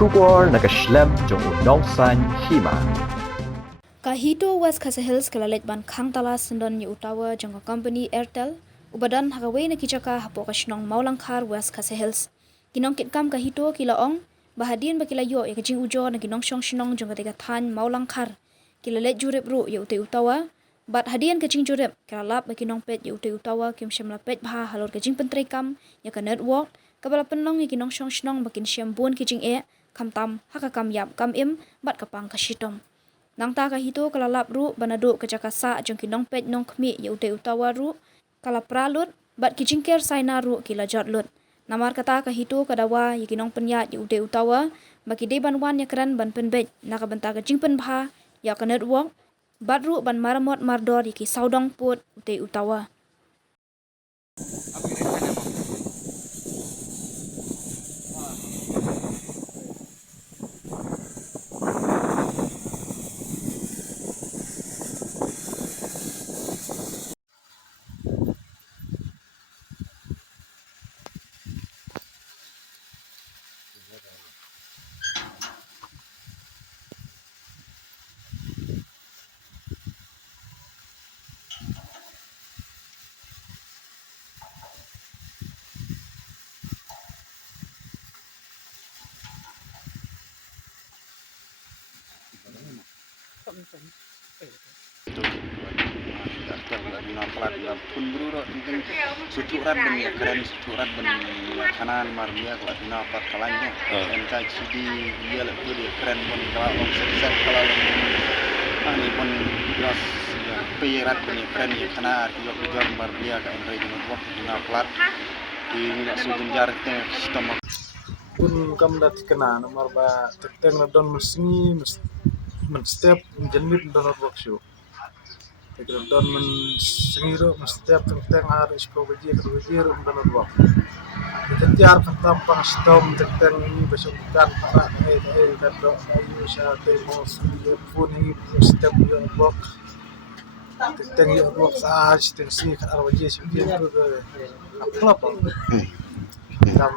Shubor nakaslem jong unong san hima. Kahito West Khasa Hills kalalet ban khang tala sendon ni utawa jangka company Airtel ubadan hagawe na kichaka hapo kashnong Maulangkhar West Khasa Hills. Kinong kitkam kahito kilaong bahadian bakilayo ya kajing ujo na kinong shnong jangka tiga than Maulangkhar kilalet jurep ru ya utai utawa bat hadian kajing jurep kilalap bakinong pet ya utai utawa kim syamla pet bah halor kajing pentrekam ya ka network kabala penong ya kinong shnong bakin syambun kajing kamtam hakakam yap kam im bat kapang kashitom. Nang ta kahito kalalap ru banado kajakasa jong kinong pet nong kmi ya utai utawa ru kalapralut bat kijingker saina ru kilajat lut. Namar kata kahito kadawa ya kinong penyat ya utai utawa baki de ban wan ya keran ban penbet nakabenta kajing penbha ya ka network bat ru ban maramot mardor ya ki saudong put utai utawa. Suturan ben ya keren suturan ben kanan marmia kalau dina pat kalanya MK CD dia lebih dia keren ben kalau om set kalau ani ben jelas ya peyerat ben ya keren ya kana dia kejar marmia ka Andre di waktu dina plat di nggak subenjar teh sistem pun kam dat kena nomor ba tekten don mesni men step jenit don workshop tekten don men sengiro men step tekten harus ko bajir don work tektiar tampang stom tekten ini besok kan para dan do ayu sya temos pun ini step yo work tekten yo work sah tekten kan arwaje sih itu apa kam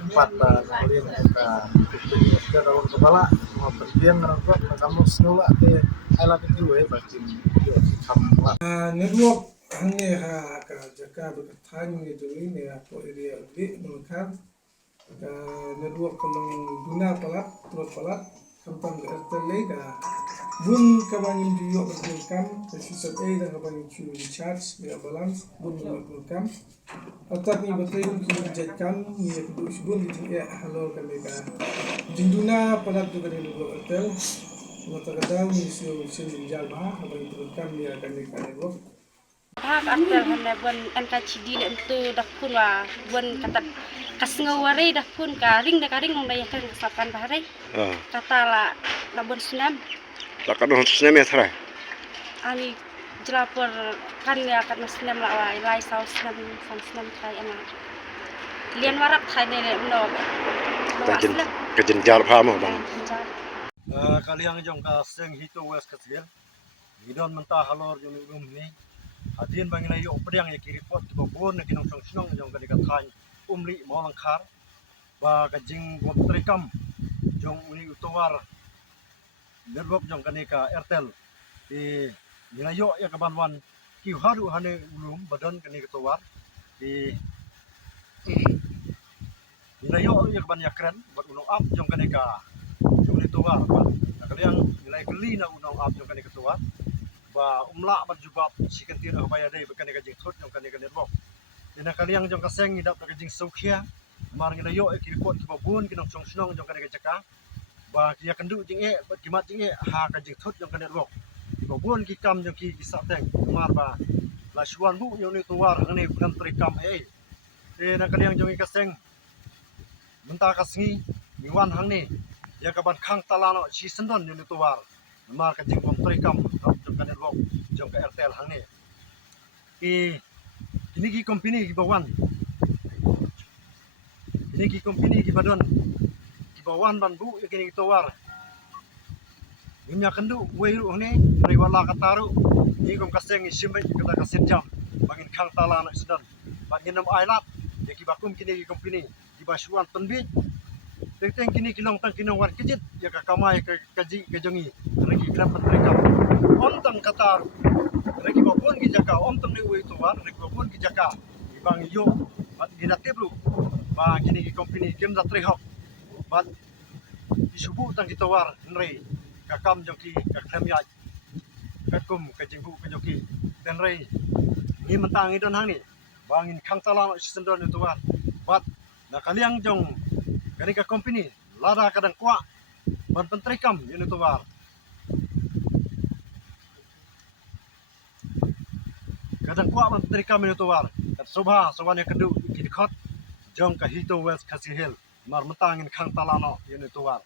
empat kemudian kita dalam kepala mau berdiam ngerokok kamu semula ke alat itu batin kamu network hanya ka jaka berkatan gitu ini apa area di mengkar network kalau guna pelat terus pelat kampang Airtel ka bun kabangin diyo berkam sisat dan kabangin cuy charge ya balance bun berkam atap ni baterai pun kita jadikan ni untuk sebun di halo kami ka jinduna pelat tu kan di Airtel mata kadang ni siu menjal bah kabangin berkam dia akan network Airtel hanya buat NKCD itu dah pun lah buat kata kasngawari dah pun karing mong daya kan kesapan bahari kata lah labun senam Lakadon senam ya tara ani jelapor kan ya kan senam lah wah ilai saus senam kai anak lian warak kai ne no kejin jar paham bang kalian jong ka seng hito West Khasa Hills gidon mentah halor jong rum ni adien bangina yo pedang ya kiri pot ko bon na kinong song jong ka dikat umli Maulangkhar ba kajing bot trekam jong uni utawar network jong kanika Airtel di nilayo ya kabanwan ki haru hane ulum badan kanika utawar di nilayo ya kaban yakren bot unong up jong kanika jong utawar ba kalian nilai geli na unong up jong kanika utawar ba umla bat jubab sikantir abaya dai kanika jing thot jong kanika network dina kaliang jong kaseng idap ka jing saukhia mar ngilayo ki report ki babun kinong song jong kana jaka ba kia kendu jing bat kimat jing ha ka jing thot jong kana rok babun ki kam jong ki sateng mar ba la shuan bu yo ni tuwar ngani bukan trikam dina kaliang jong kaseng menta kasngi miwan hang ni ya ka ban khang talano si sendon yo ni tuwar mar ka jing bom trikam jong kana rok jong ka Airtel hang ni ini ki company ki bawan ini ki company ki badon ki bawan ban bu kini tawar Imya kendu weiru ne riwala kataru ni kom kaseng isimbe kata kasen jam bangin khang tala na sedan bangin nam ailat de ki bakum kini ki company ki basuan penbit Teng kini kilong tang kinong war kejit ya ka kamai kaji kejongi regi krap mereka om tang katar regi bapun ki jaka om tang ni ui tuan regi bapun ki jaka ibang yo bat ginatib lu ba kini ki company game da trehok bat isubu tang kitawar nrei kakam joki ka khamya kakum ka jingbu ka joki dan rei ni mentang idon hang ni bangin khang tala sendon tuan bat na kaliang jong kani ka company lada kadang kuat ban pentrikam ini tuar kadang kuat ban pentrikam ini tuar kat sobha yang kedua kini khot jong ka hito west kasihel mar mentangin khang talano ini tuar